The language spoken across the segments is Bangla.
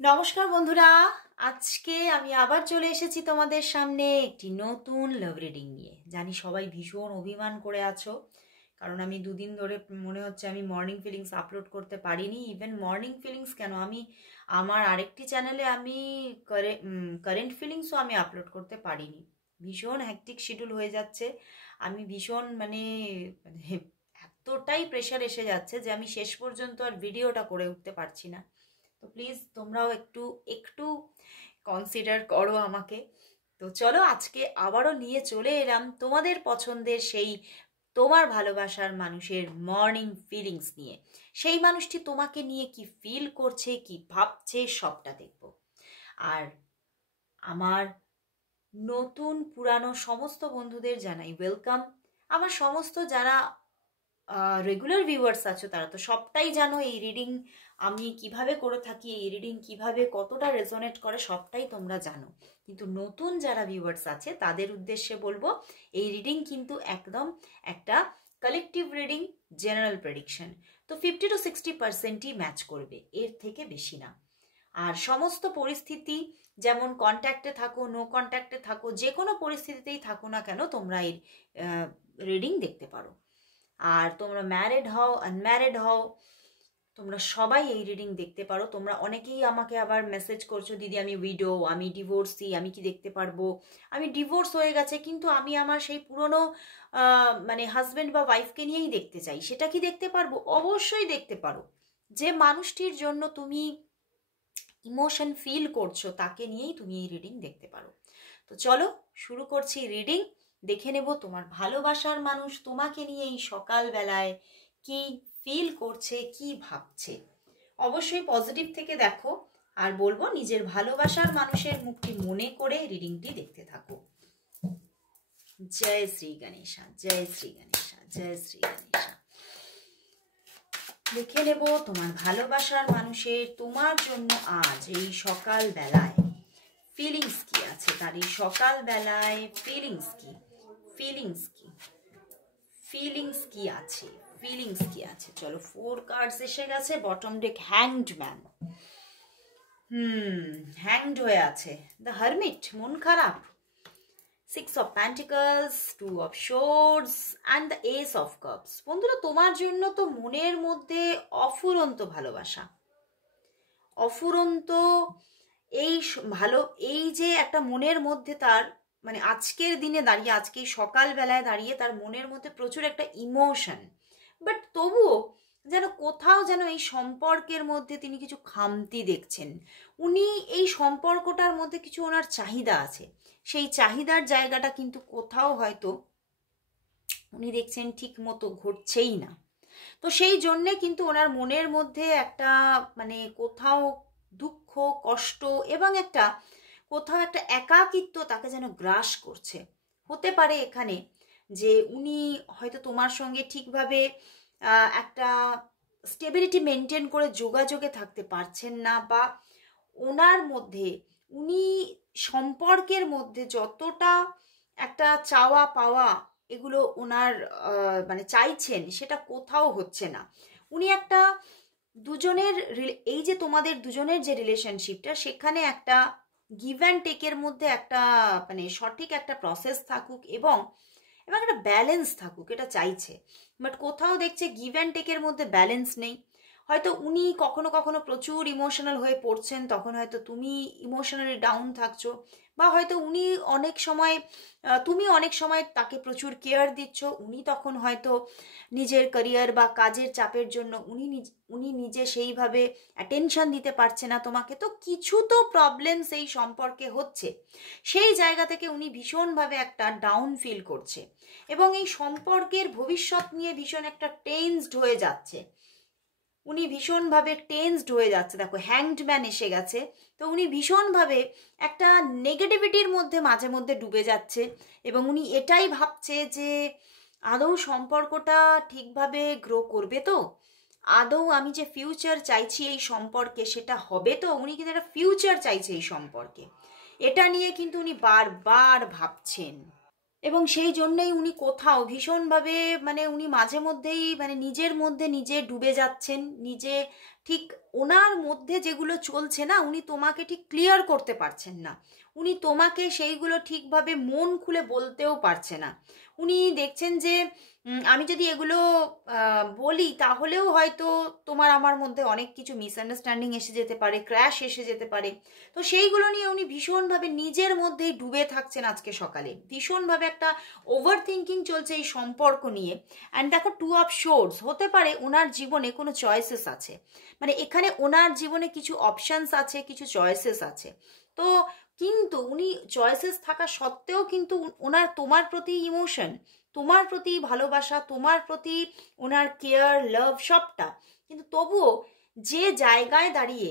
নমস্কার বন্ধুরা, আজকে আমি আবার চলে এসেছি তোমাদের সামনে একটি নতুন লাভ রিডিং নিয়ে। জানি সবাই ভীষণ অভিমান করে আছো, কারণ আমি দুদিন ধরে মনে হচ্ছে আমি মর্নিং ফিলিংস আপলোড করতে পারিনি। ইভেন মর্নিং ফিলিংস কেন, আমি আমার আরেকটি চ্যানেলে আমি কারেন্ট ফিলিংসও আমি আপলোড করতে পারিনি। ভীষণ হ্যাকটিক শিডিউল হয়ে যাচ্ছে। আমি ভীষণ মানে মানে এতটাই প্রেশার এসে যাচ্ছে যে আমি শেষ পর্যন্ত আর ভিডিওটা করে উঠতে পারছি না। তো প্লিজ তোমরাও একটু একটু কনসিডার করো আমাকে। তো চলো, আজকে আবারও নিয়ে চলে এলাম তোমাদের পছন্দের সেই তোমার ভালোবাসার মানুষের মর্নিং ফিলিংস নিয়ে। সেই মানুষটি তোমাকে নিয়ে কি ফিল করছে, কি ভাবছে, সবটা দেখব। আর আমার নতুন পুরানো সমস্ত বন্ধুদের জানাই ওয়েলকাম। আমার সমস্ত যারা রেগুলার ভিউয়ার্স আছো তারা তো সবটাই জানো এই রিডিং আমি কিভাবে করে থাকি, এই রিডিং কিভাবে কতটা রেজোনেট করে সবটাই তোমরা জানো। কিন্তু নতুন যারা ভিউয়ার্স আছে তাদের উদ্দেশ্যে বলবো, এই রিডিং কিন্তু একদম একটা কালেকটিভ রিডিং, জেনারেল প্রেডিকশন। তো 50 to 60%ই ম্যাচ করবে, এর থেকে বেশি না। আর সমস্ত পরিস্থিতি, যেমন কন্ট্যাক্টে থাকো, নো কন্ট্যাক্টে থাকো, যে কোনো পরিস্থিতিতেই থাকো না কেন তোমরা এই রিডিং দেখতে পারো। আর তোমরা ম্যারিড হও, আনম্যারিড হও, তোমরা সবাই এই রিডিং দেখতে পারো। তোমরা অনেকেই আমাকে আবার মেসেজ করছো, দিদি আমি উইডো, আমি ডিভোর্সি, আমি কি দেখতে পারবো? আমি ডিভোর্স হয়ে গেছে কিন্তু আমি আমার সেই পুরনো মানে হাজবেন্ড বা ওয়াইফকে নিয়েই দেখতে চাই, সেটা কি দেখতে পারবো? অবশ্যই দেখতে পারো। যে মানুষটির জন্য তুমি ইমোশন ফিল করছো তাকে নিয়েই তুমি এই রিডিং দেখতে পারো। তো চলো শুরু করছি রিডিং। দেখে নেব তোমার ভালোবাসার মানুষ তোমাকে নিয়ে এই সকালবেলায় কি ফিল করছে, কি ভাবছে। অবশ্যই পজিটিভ থেকে দেখো, আর বলবো নিজের ভালোবাসার মানুষের মুখটি মনে করে রিডিংটি দেখতে থাকো। জয় শ্রী গণেশা, জয় শ্রী গণেশা, জয় শ্রী গণেশা। দেখে নেব তোমার ভালোবাসার মানুষের তোমার জন্য আজ এই সকাল বেলায় ফিলিংস কি আছে, তার এই সকাল বেলায় ফিলিংস কি, ফিলিংস কি, ফিলিংস কি আছে, ফিলিংস কি আছে। চলো, 4 কার্ডস এসে গেছে। Bottom day hanged man, hanged হয়ে আছে। দ্য হারমিট, মন খারাপ। 6 of Pentacles, 2 of Swords and the Ace of Cups। বন্ধুরা, তোমার জন্য তো মনের মধ্যে অফুরন্ত ভালোবাসা, অফুরন্ত এই ভালো, এই যে একটা মনের মধ্যে তার মানে আজকের দিনে দাঁড়িয়ে, আজকে সকালবেলায় দাঁড়িয়ে তার মনের মধ্যে প্রচুর একটা ইমোশন। বাট তবুও যেন কোথাও যেন এই সম্পর্কের মধ্যে তিনি কিছু খামতি দেখছেন। উনি এই সম্পর্কটার মধ্যে কিছু ওনার চাহিদা আছে, সেই চাহিদার জায়গাটা কিন্তু কোথাও হয়তো উনি দেখছেন ঠিক মতো ঘটছেই না। তো সেই জন্যে কিন্তু ওনার মনের মধ্যে একটা মানে কোথাও দুঃখ, কষ্ট এবং একটা কোথাও একটা একাকিত্ব তাকে যেন গ্রাস করছে। হতে পারে এখানে যে উনি হয়তো তোমার সঙ্গে ঠিকভাবে একটা স্টেবিলিটি মেনটেন করে যোগাযোগে থাকতে পারছেন না, বা ওনার মধ্যে উনি সম্পর্কের মধ্যে যতটা একটা চাওয়া পাওয়া এগুলো ওনার মানে চাইছেন সেটা কোথাও হচ্ছে না। উনি একটা দুজনের এই যে তোমাদের দুজনের যে রিলেশনশিপটা, সেখানে একটা গিভ অ্যান্ড টেকের মধ্যে একটা মানে সঠিক একটা প্রসেস থাকুক এবং এবং একটা ব্যালেন্স থাকুক, এটা চাইছে। বাট কোথাও দেখছে গিভ অ্যান্ড টেকের মধ্যে ব্যালেন্স নেই। হয়তো উনি কখনো কখনো প্রচুর ইমোশনাল হয়ে পড়ছেন, তখন হয়তো তুমি ইমোশনালি ডাউন থাকছো, বা হয়তো উনি অনেক সময় তুমি অনেক সময় তাকে প্রচুর কেয়ার দিচ্ছ, উনি তখন হয়তো নিজের ক্যারিয়ার বা কাজের চাপের জন্য উনি নিজে সেইভাবে অ্যাটেনশন দিতে পারছে না তোমাকে। তো কিছু তো প্রবলেম সেই সম্পর্কে হচ্ছে, সেই জায়গা থেকে উনি ভীষণভাবে একটা ডাউন ফিল করছে এবং এই সম্পর্কের ভবিষ্যৎ নিয়ে ভীষণ একটা টেন্সড হয়ে যাচ্ছে। উনি ভীষণভাবে টেন্সড হয়ে যাচ্ছে। দেখো, হ্যাংড ম্যান এসে গেছে। তো উনি ভীষণভাবে একটা নেগেটিভিটির মধ্যে মাঝে মধ্যে ডুবে যাচ্ছে এবং উনি এটাই ভাবছে যে আদৌ সম্পর্কটা ঠিকভাবে গ্রো করবে তো, আদৌ আমি যে ফিউচার চাইছি এই সম্পর্কে সেটা হবে তো। উনি কিন্তু একটা ফিউচার চাইছে এই সম্পর্কে, এটা নিয়ে কিন্তু উনি বারবার ভাবছেন এবং সেই জন্যই উনি কোথাও ভীষণভাবে মানে উনি মাঝে মধ্যেই মানে নিজের মধ্যে নিজে ডুবে যাচ্ছেন, নিজে ঠিক ওনার মধ্যে যেগুলো চলছে না, উনি তোমাকে ঠিক ক্লিয়ার করতে পারছেন না, উনি তোমাকে সেইগুলো ঠিকভাবে মন খুলে বলতেও পারছে না। উনি দেখছেন যে আমি যদি এগুলো বলি তাহলেও হয়তো তোমার আমার মধ্যে অনেক কিছু মিসআন্ডারস্ট্যান্ডিং এসে যেতে পারে, ক্র্যাশ এসে যেতে পারে। তো সেইগুলো নিয়ে উনি ভীষণভাবে নিজের মধ্যেই ডুবে থাকছেন আজকে সকালে, ভীষণভাবে একটা ওভার থিঙ্কিং চলছে এই সম্পর্ক নিয়ে। অ্যান্ড দেখো, 2 অফ সোর্স, হতে পারে ওনার জীবনে কোনো চয়েসেস আছে, মানে এখানে ওনার জীবনে কিছু অপশানস আছে, কিছু চয়েসেস আছে। তো কিন্তু উনি চয়েসেস থাকা সত্ত্বেও কিন্তু ওনার তোমার প্রতি ইমোশন, তোমার প্রতি ভালোবাসা, তোমার প্রতি ওনার কেয়ার, লাভ সবটা, কিন্তু তবুও যে জায়গায় দাঁড়িয়ে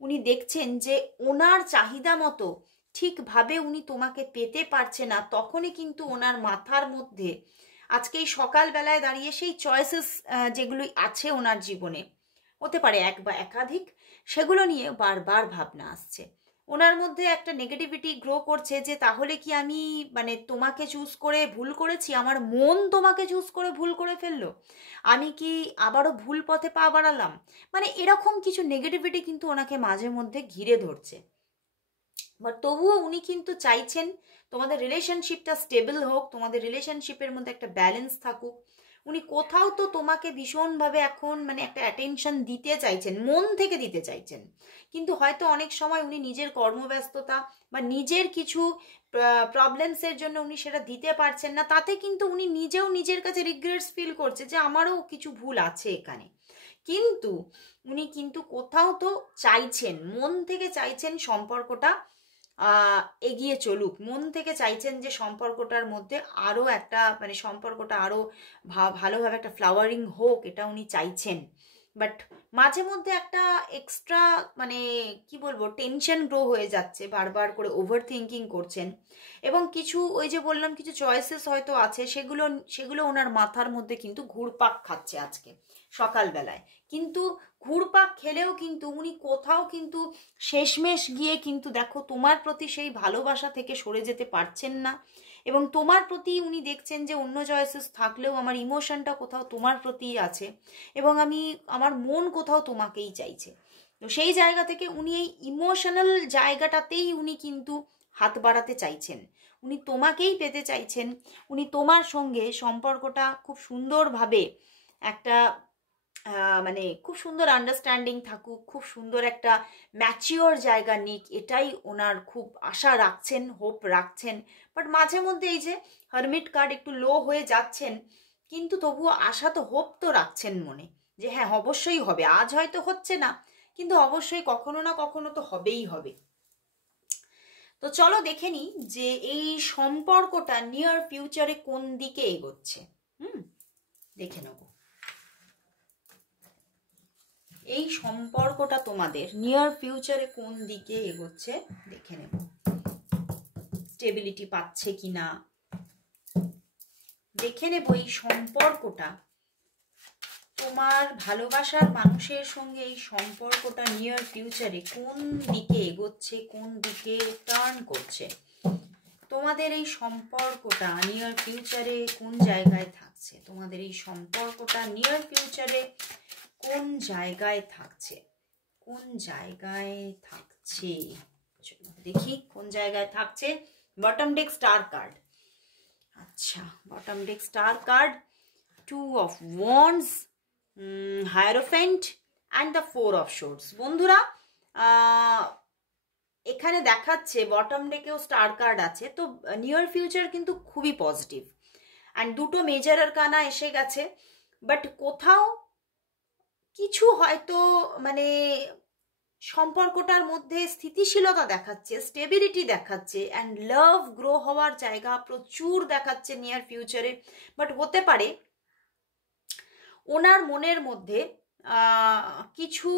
উনি দেখছেন যে ওনার চাহিদা মতো ঠিকভাবে উনি তোমাকে পেতে পারছে না, তখনই কিন্তু ওনার মাথার মধ্যে আজকে এই সকালবেলায় দাঁড়িয়ে সেই চয়েসেস যেগুলো আছে ওনার জীবনে, হতে পারে এক বা একাধিক, সেগুলো নিয়ে বারবার ভাবনা আসছে। ওনার মধ্যে একটা নেগেটিভিটি গ্রো করছে যে তাহলে কি আমি মানে তোমাকে চুজ করে ভুল করেছি, আমার মন তোমাকে চুজ করে ভুল করে ফেললো, আমি কি আবারও ভুল পথে পা বাড়ালাম, মানে এরকম কিছু নেগেটিভিটি কিন্তু ওনাকে মাঝে মধ্যে ঘিরে ধরছে। বাট তবুও উনি কিন্তু চাইছেন তোমাদের রিলেশনশিপটা স্টেবল হোক, তোমাদের রিলেশনশিপের মধ্যে একটা ব্যালেন্স থাকুক। উনি কোথাও তো তোমাকে ভীষণভাবে এখন মানে একটা অ্যাটেনশন দিতে চাইছেন, মন থেকে দিতে চাইছেন, কিন্তু হয়তো অনেক সময় উনি নিজের কর্মব্যস্ততা বা নিজের কিছু প্রবলেমসের জন্য উনি সেটা দিতে পারছেন না, তাতে কিন্তু উনি নিজেও নিজের কাছে রিগ্রেটস ফিল করছে যে আমারও কিছু ভুল আছে এখানে। কিন্তু উনি কিন্তু কোথাও তো চাইছেন, মন থেকে চাইছেন সম্পর্কটা এগিয়ে চলুক, মন থেকে চাইছেন যে সম্পর্কটার মধ্যে আরও একটা মানে সম্পর্কটা আরও ভালোভাবে একটা ফ্লাওয়ারিং হোক, এটা উনি চাইছেন। বাট মাঝে মধ্যে একটা এক্সট্রা মানে কি বলবো টেনশন গ্রো হয়ে যাচ্ছে, বারবার করে ওভার থিঙ্কিং করছেন, এবং কিছু ওই যে বললাম কিছু চয়েসেস হয়তো আছে, সেগুলো সেগুলো ওনার মাথার মধ্যে কিন্তু ঘুরপাক খাচ্ছে আজকে সকালবেলায়। কিন্তু ঘুরপাক খেলেও কিন্তু উনি কোথাও কিন্তু শেষমেশ গিয়ে কিন্তু দেখো তোমার প্রতি সেই ভালোবাসা থেকে সরে যেতে পারছেন না, এবং তোমার প্রতি উনি দেখছেন যে অন্য চয়েসেস থাকলেও আমার ইমোশনটা কোথাও তোমার প্রতিই আছে, এবং আমার মন কোথাও তোমাকেই চাইছে। তো সেই জায়গা থেকে উনি এই ইমোশনাল জায়গাটাতেই উনি কিন্তু হাত বাড়াতে চাইছেন, উনি তোমাকেই পেতে চাইছেন, উনি তোমার সঙ্গে সম্পর্কটা খুব সুন্দরভাবে একটা মানে খুব সুন্দর আন্ডারস্ট্যান্ডিং থাকুক, খুব সুন্দর একটা ম্যাচিওর জায়গা নিক, এটাই ওনার খুব আশা রাখছেন, হোপ রাখছেন। বাট মাঝে মধ্যে এই যে হারমিট কার্ড একটু লো হয়ে যাচ্ছেন, কিন্তু তবুও আশা তো হোপ তো রাখছেন মনে, যে হ্যাঁ অবশ্যই হবে, আজ হয়তো হচ্ছে না কিন্তু অবশ্যই কখনো না কখনো তো হবেই হবে। তো চলো দেখে নিই যে এই সম্পর্কটা নিয়ার ফিউচারে কোন দিকে এগোচ্ছে। দেখে নেব এই সম্পর্কটা তোমাদের নিয়ার ফিউচারে কোন দিকে এগোচ্ছে, দেখে নেব স্টেবিলিটি পাচ্ছে কিনা, দেখে নেব এই সম্পর্কটা তোমার ভালোবাসার মানুষের সঙ্গে, এই সম্পর্কটা নিয়ার ফিউচারে কোন দিকে এগোচ্ছে, কোন দিকে টার্ন করছে, তোমাদের এই সম্পর্কটা নিয়ার ফিউচারে কোন জায়গায় থাকছে, তোমাদের এই সম্পর্কটা নিয়ার ফিউচারে কোন জায়গায় থাকছে, কোন জায়গায় থাকছে, দেখি কোন জায়গায় থাকছে। বটম ডেক স্টার কার্ড, আচ্ছা bottom day star card, 2 of wands, hierophant and the 4 of swords. বন্ধুরা এখানে দেখাচ্ছে বটম ডেকেও স্টার কার্ড আছে, তো নিয়ার ফিউচার কিন্তু খুবই পজিটিভ, অ্যান্ড দুটো মেজর আরকানা এসে গেছে। বাট কোথাও কিছু হয়তো মানে সম্পর্কটার মধ্যে স্থিতিশীলতা দেখাচ্ছে, স্টেবিলিটি দেখাচ্ছে, অ্যান্ড লাভ গ্রো হওয়ার জায়গা প্রচুর দেখাচ্ছে নিয়ার ফিউচারে। বাট হতে পারে ওনার মনের মধ্যে কিছু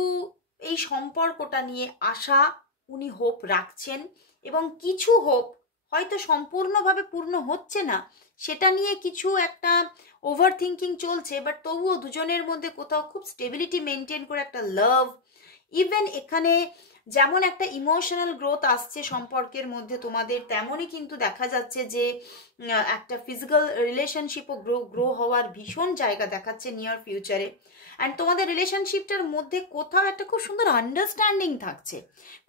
এই সম্পর্কটা নিয়ে আশা উনি হোপ রাখছেন, এবং কিছু হোপ হয়তো সম্পূর্ণভাবে পূর্ণ হচ্ছে না, সেটা নিয়ে কিছু একটা ওভার থিঙ্কিং চলছে। বাট তবুও দুজনের মধ্যে কোথাও খুব স্টেবিলিটি মেনটেন করে একটা লাভ, ইভেন এখানে যেমন একটা ইমোশনাল গ্রোথ আসছে সম্পর্কের মধ্যে তোমাদের, তেমনই কিন্তু দেখা যাচ্ছে যে একটা ফিজিক্যাল রিলেশনশিপও গ্রো হওয়ার ভীষণ জায়গা দেখাচ্ছে নিয়ার ফিউচারে। অ্যান্ড তোমাদের রিলেশনশিপটার মধ্যে কোথাও একটা খুব সুন্দর আন্ডারস্ট্যান্ডিং থাকছে,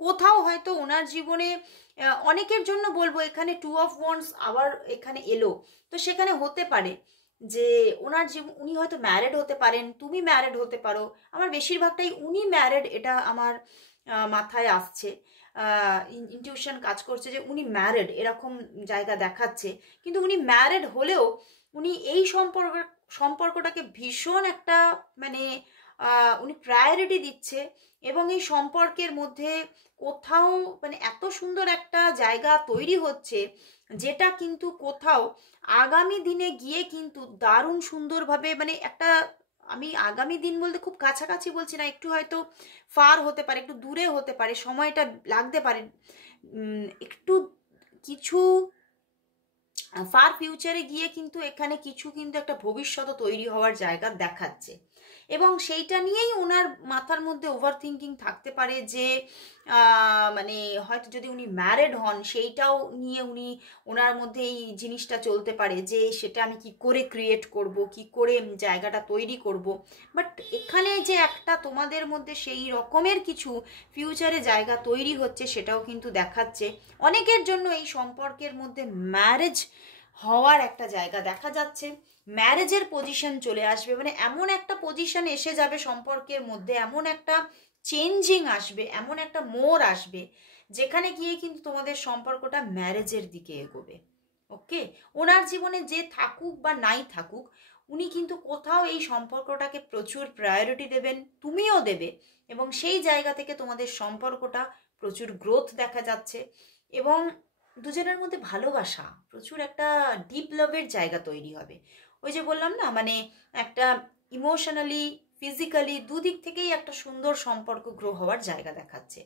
কোথাও হয়তো ওনার জীবনে অনেকের জন্য বলবো এখানে 2 অফ ওয়ান্ডস আবার এখানে এলো, তো সেখানে হতে পারে যে ওনার জীবন, উনি হয়তো ম্যারেড হতে পারেন, তুমি ম্যারেড হতে পারো। আমার বেশিরভাগটাই উনি ম্যারেড, এটা আমার মাথায় আসছে, ইনটিউশন কাজ করছে যে উনি ম্যারেড, এরকম জায়গা দেখাচ্ছে। কিন্তু উনি ম্যারেড হলেও উনি এই সম্পর্কটাকে ভীষণ একটা মানে উনি প্রায়োরিটি দিচ্ছে, এবং এই সম্পর্কের মধ্যে কোথাও মানে এত সুন্দর একটা জায়গা তৈরি হচ্ছে, যেটা কিন্তু কোথাও আগামী দিনে গিয়ে কিন্তু দারুণ সুন্দরভাবে মানে একটা, আমি আগামী দিন বলতে খুব কাছাকাছি বলছি না, একটু হয়তো ফার হতে পারে, একটু দূরে হতে পারে, সময়টা লাগতে পারে, একটু কিছু ফার ফিউচারে গিয়ে কিন্তু এখানে কিছু কিন্তু একটা ভবিষ্যৎ তৈরি হওয়ার জায়গা দেখাচ্ছে। এবং সেইটা নিয়েই ওনার মাথার মধ্যে ওভার থিঙ্কিং থাকতে পারে যে মানে হয়তো যদি উনি ম্যারেড হন সেইটাও নিয়ে ওনার মধ্যে এই জিনিসটা চলতে পারে যে সেটা আমি কি করে ক্রিয়েট করব, কি করে জায়গাটা তৈরি করব। বাট এখানে যে একটা তোমাদের মধ্যে সেই রকমের কিছু ফিউচারে জায়গা তৈরি হচ্ছে সেটাও কিন্তু দেখাচ্ছে। অনেকের জন্য এই সম্পর্কের মধ্যে ম্যারেজ হওয়ার একটা জায়গা দেখা যাচ্ছে, ম্যারেজের পজিশন চলে আসবে, মানে এমন একটা পজিশন এসে যাবে সম্পর্কের মধ্যে, এমন একটা চেঞ্জিং আসবে, এমন একটা মোড় আসবে যেখানে গিয়ে কিন্তু তোমাদের সম্পর্কটা ম্যারেজের দিকে এগোবে। ওকে, ওনার জীবনে যে থাকুক বা নাই থাকুক, উনি কিন্তু কোথাও এই সম্পর্কটাকে প্রচুর প্রায়োরিটি দেবেন, তুমিও দেবে, এবং সেই জায়গা থেকে তোমাদের সম্পর্কটা প্রচুর গ্রোথ দেখা যাচ্ছে। এবং দুজনের মধ্যে ভালোবাসা, প্রচুর একটা ডিপ লাভের জায়গা তৈরি হবে। ওই যে বললাম না, মানে একটা ইমোশনালি ফিজিক্যালি দুদিক থেকেই একটা সুন্দর সম্পর্ক গ্রো হওয়ার জায়গা দেখাচ্ছে।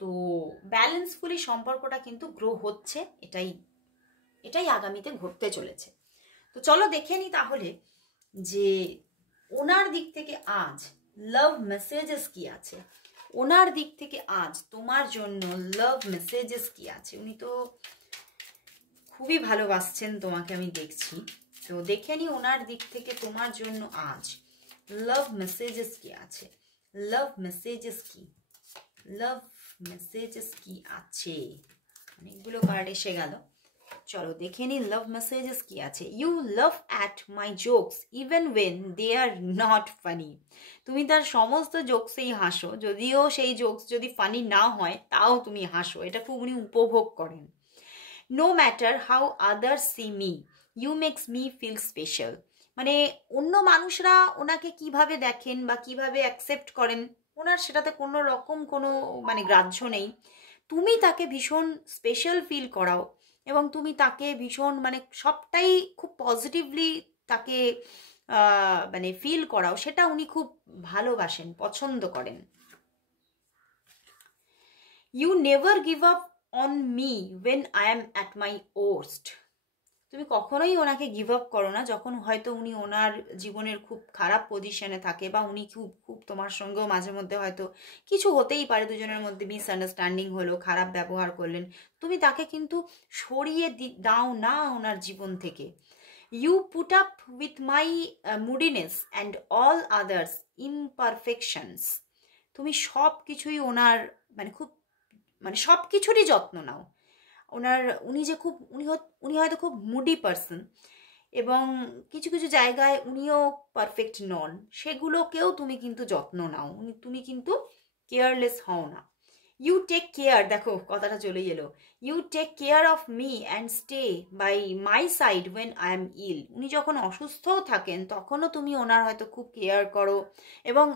তো ব্যালেন্সফুলি সম্পর্কটা কিন্তু গ্রো হচ্ছে, এটাই আগামীতে ঘটতে চলেছে। তো চলো দেখে নি তাহলে যে ওনার দিক থেকে আজ লাভ মেসেজেস কি আছে, ওনার দিক থেকে আজ তোমার জন্য লাভ মেসেজেস কি আছে। উনি তো খুবই ভালোবাসছেন তোমাকে, আমি দেখছি। তো দেখে নি ওনার দিক থেকে তোমার জন্য আজ লাভ মেসেজেস কি আছে, লাভ মেসেজেস কি, লাভ মেসেজেস কি আছে। অনেকগুলো কার্ড এসে গেল, চলো দেখে নি লাভ মেসেজেস কি আছে। You laugh at my jokes even when they are not funny. তুমি তার সমস্ত জোকসেই হাসো, যদিও সেই জোকস যদি ফানি না হয় তাও তুমি হাসো, এটা খুব উনি উপভোগ করেন। No matter how others see me you makes me feel special. মানে অন্য মানুষরা ওনাকে কিভাবে দেখেন বা কিভাবে অ্যাকসেপ্ট করেন, ওনার সেটাতে কোনো রকম কোনো মানে গ্রাহ্য নেই। তুমি তাকে ভীষণ স্পেশাল ফিল করাও, এবং তুমি তাকে ভীষণ মানে সবটাই খুব পজিটিভলি তাকে মানে ফিল করাও, সেটা উনি খুব ভালোবাসেন, পছন্দ করেন। You never give up on me when I am at my worst. তুমি কখনোই ওনাকে গিভ আপ করো না যখন হয়তো উনি ওনার জীবনের খুব খারাপ পজিশনে থাকে, বা উনি খুব খুব তোমার সঙ্গেও মাঝে মধ্যে হয়তো কিছু হতেই পারে, দুজনের মধ্যে মিসআন্ডারস্ট্যান্ডিং হলো, খারাপ ব্যবহার করলেন, তুমি তাকে কিন্তু সরিয়ে দাও না ওনার জীবন থেকে। You put up with my moodiness and all others imperfections. তুমি সব কিছুই ওনার মানে খুব মানে সব কিছুরই যত্ন নাও। উনি যে খুব উনি হয়তো খুব মুডি পারসন, এবং কিছু কিছু জায়গায় উনিও পারফেক্ট নন, সেগুলোকেও তুমি কিন্তু যত্ন নাও, তুমি কিন্তু কেয়ারলেস হও না। ইউ টেক কেয়ার, দেখো কথাটা চলেই এলো, you take care of me and stay by my side when I am ill. উনি যখন অসুস্থও থাকেন তখনও তুমি ওনার হয়তো খুব কেয়ার করো, এবং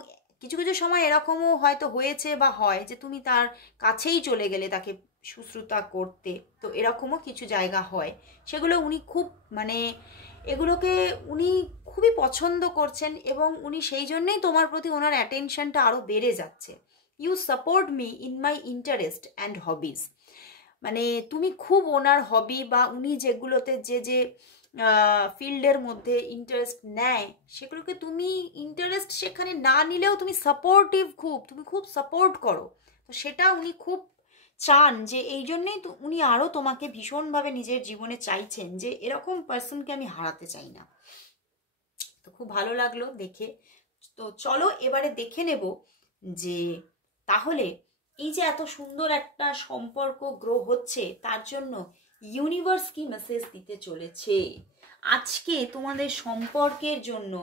কিছু কিছু সময় এরকমও হয়তো হয়েছে বা হয় যে তুমি তার কাছেই চলে গেলে তাকে শুশ্রূষা করতে, তো এরকমও কিছু জায়গা হয়, সেগুলো উনি খুব মানে এগুলোকে উনি খুবই পছন্দ করছেন, এবং উনি সেই জন্যেই তোমার প্রতি ওনার অ্যাটেনশনটা আরও বেড়ে যাচ্ছে। You support me in my interest and hobbies. মানে তুমি খুব ওনার হবি বা উনি যেগুলোতে যে ফিল্ডের মধ্যে ইন্টারেস্ট নেয়, সেগুলোকে তুমি ইন্টারেস্ট সেখানে না নিলেও তুমি সাপোর্টিভ, তুমি খুব সাপোর্ট করো। তো সেটা উনি খুব চান, যে এই জন্যেই তো উনি আরও তোমাকে ভীষণভাবে নিজের জীবনে চাইছেন, যে এরকম পার্সনকে আমি হারাতে চাই না। তো খুব ভালো লাগলো দেখে। তো চলো এবারে দেখে নেব যে তাহলে এই যে এত সুন্দর একটা সম্পর্ক গ্রো হচ্ছে, তার জন্য ইউনিভার্স কি মেসেজ দিতে চলেছে আজকে তোমাদের সম্পর্কের জন্য।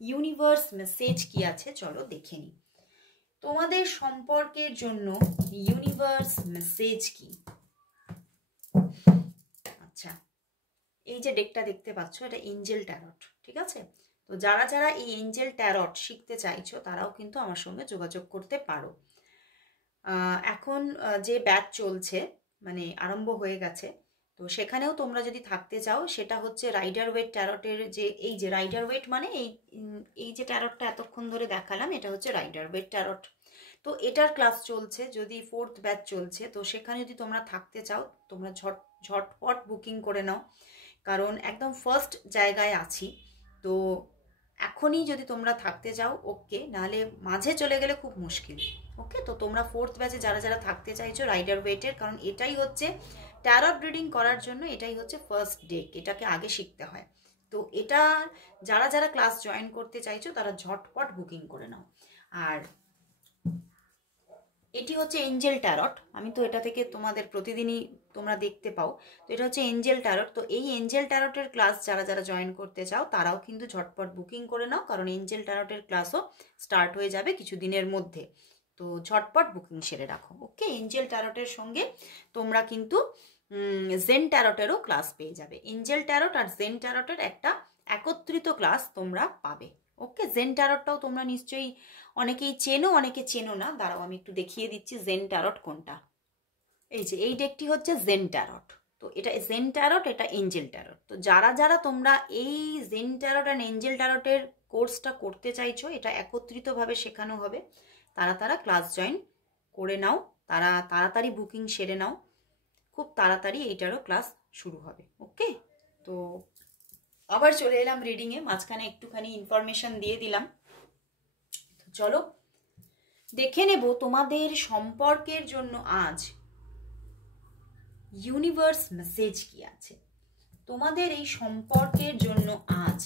ইউনিভার্স মেসেজ কি আছে চলো দেখে নিই। তোমাদের সম্পর্কের জন্য ইউনিভার্স মেসেজ কি। আচ্ছা, এই যে ডেকটা দেখতে পাচ্ছ, এটা এঞ্জেল ট্যারট, ঠিক আছে? তো যারা যারা এই এঞ্জেল ট্যারট শিখতে চাইছো তারাও কিন্তু আমার সঙ্গে যোগাযোগ করতে পারো। এখন যে ব্যাচ চলছে, মানে আরম্ভ হয়ে গেছে, তো সেখানেও তোমরা যদি থাকতে চাও, সেটা হচ্ছে রাইডার ওয়েট ট্যারটের যে এই যে রাইডার ওয়েট মানে এই যে ট্যারটটা এতক্ষণ ধরে দেখালাম, এটা হচ্ছে রাইডার ওয়েট ট্যারট। তো এটার ক্লাস চলছে, যদি 4th ব্যাচ চলছে, তো সেখানে যদি তোমরা থাকতে চাও তোমরা ঝটপট বুকিং করে নাও, কারণ একদম ফার্স্ট জায়গায় আছি। তো এখনই যদি তোমরা থাকতে চাও ওকে, নাহলে মাঝে চলে গেলে খুব মুশকিল। ওকে, তো তোমরা 4th ব্যাচে যারা যারা থাকতে চাইছো রাইডার ওয়েটের, কারণ এটাই হচ্ছে ট্যারট রিডিং করার জন্য, এটাই হচ্ছে ফার্স্ট ডেক, এটাকে আগে শিখতে হয়। তো এটা যারা যারা ক্লাস জয়েন করতে চাইছো তারা ঝটপট বুকিং করে নাও। আর এটি হচ্ছে এঞ্জেল ট্যারট, আমি তো এটা থেকে তোমাদের প্রতিদিনই তোমরা দেখতে পাও। তো এটা হচ্ছে এঞ্জেল ট্যারট। তো এই এঞ্জেল ট্যারটের ক্লাস যারা যারা জয়েন করতে চাও তারাও কিন্তু ঝটপট বুকিং করে নাও, কারণ এঞ্জেল ট্যারটের ক্লাসও স্টার্ট হয়ে যাবে কিছু দিনের মধ্যে। তো ঝটপট বুকিং সেরে রাখো। ওকে, এঞ্জেল ট্যারটের সঙ্গে তোমরা কিন্তু জেন ট্যারটেরও ক্লাস পেয়ে যাবে। এঞ্জেল ট্যারট আর জেন ট্যারটের একটা একত্রিত ক্লাস তোমরা পাবে। ওকে, জেন ট্যারটটাও তোমরা নিশ্চয়ই অনেকেই চেনো, অনেকে চেনো না। দাঁড়াও আমি একটু দেখিয়ে দিচ্ছি জেন ট্যারট কোনটা। এই যে এই ডেকটি হচ্ছে জেন ট্যারট। তো এটা জেন ট্যারট, এটা এঞ্জেল ট্যারট। তো যারা যারা তোমরা এই জেন ট্যারট আর এঞ্জেল ট্যারটের কোর্সটা করতে চাইছো, এটা একত্রিতভাবে শেখানো হবে, তারা তারা ক্লাস জয়েন করে নাও, তারা তাড়াতাড়ি বুকিং সেরে নাও, খুব তাড়াতাড়ি এইটারও ক্লাস শুরু হবে। ওকে, তো আবার চলে এলাম রিডিংয়ে, মাঝখানে একটুখানি ইনফরমেশন দিয়ে দিলাম। তো চলো দেখে নেব তোমাদের সম্পর্কের জন্য আজ ইউনিভার্স মেসেজ কি আছে। তোমাদের এই সম্পর্কের জন্য আজ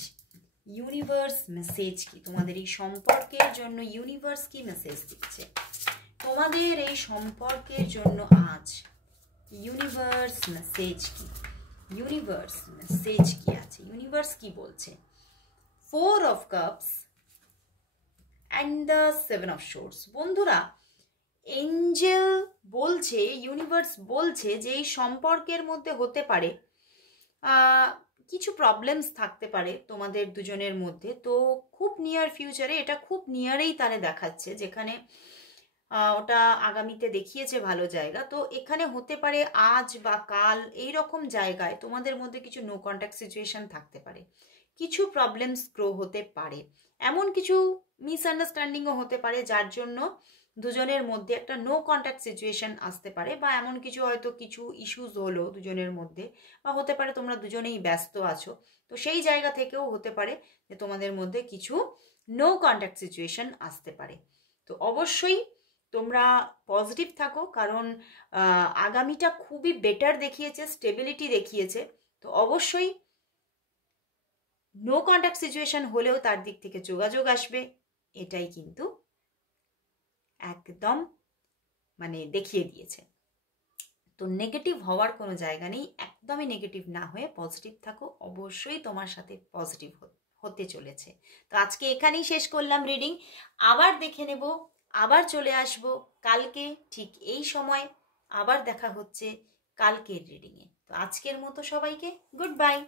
ইউনিভার্স মেসেজ কি, তোমাদের এই সম্পর্কের জন্য ইউনিভার্স কি মেসেজ দিচ্ছে। তোমাদের এই সম্পর্কের জন্য আজ ইউনিভার্স মেসেজ কি, ইউনিভার্স মেসেজ কি আছে, ইউনিভার্স কি বলছে। 4 of Cups and the 7 of Swords। বন্ধুরা, এঞ্জেল বলছে, ইউনিভার্স বলছে যে এই সম্পর্কের মধ্যে হতে পারে কিছু প্রবলেমস থাকতে পারে তোমাদের দুজনের মধ্যে। তো খুব নিয়ার ফিউচারে, এটা খুব নিয়ারেই তারা দেখাচ্ছে, যেখানে ওটা আগামীতে দেখিয়েছে ভালো জায়গা। তো এখানে হতে পারে আজ বা কাল এই রকম জায়গায় তোমাদের মধ্যে কিছু নো কন্ট্যাক্ট সিচুয়েশন থাকতে পারে, কিছু প্রবলেমস গ্রো হতে পারে, এমন কিছু মিসআন্ডারস্ট্যান্ডিংও হতে পারে যার জন্য দুজনের মধ্যে একটা নো কন্ট্যাক্ট সিচুয়েশন আসতে পারে, বা এমন কিছু হয়তো কিছু ইস্যুস হলো দুজনের মধ্যে, বা হতে পারে তোমরা দুজনেই ব্যস্ত আছো। তো সেই জায়গা থেকেও হতে পারে যে তোমাদের মধ্যে কিছু নো কন্ট্যাক্ট সিচুয়েশন আসতে পারে। তো অবশ্যই তোমরা পজিটিভ থাকো, কারণ আগামীটা খুবই বেটার দেখিয়েছে, স্টেবিলিটি দেখিয়েছে। তো অবশ্যই নো কন্ট্যাক্ট সিচুয়েশন হলেও তার দিক থেকে যোগাযোগ আসবে, এটাই কিন্তু একদম মানে দেখিয়ে দিয়েছে। তো নেগেটিভ হওয়ার কোনো জায়গা নেই, একদমই নেগেটিভ না হয়ে পজিটিভ থাকো, অবশ্যই তোমার সাথে পজিটিভ হতে চলেছে। তো আজকে এখানেই শেষ করলাম রিডিং, আবার দেখে নেব, আবার চলে আসব কালকে ঠিক এই সময়, আবার দেখা হচ্ছে কালকের রিডিংয়ে। তো আজকের মতো সবাইকে গুড বাই।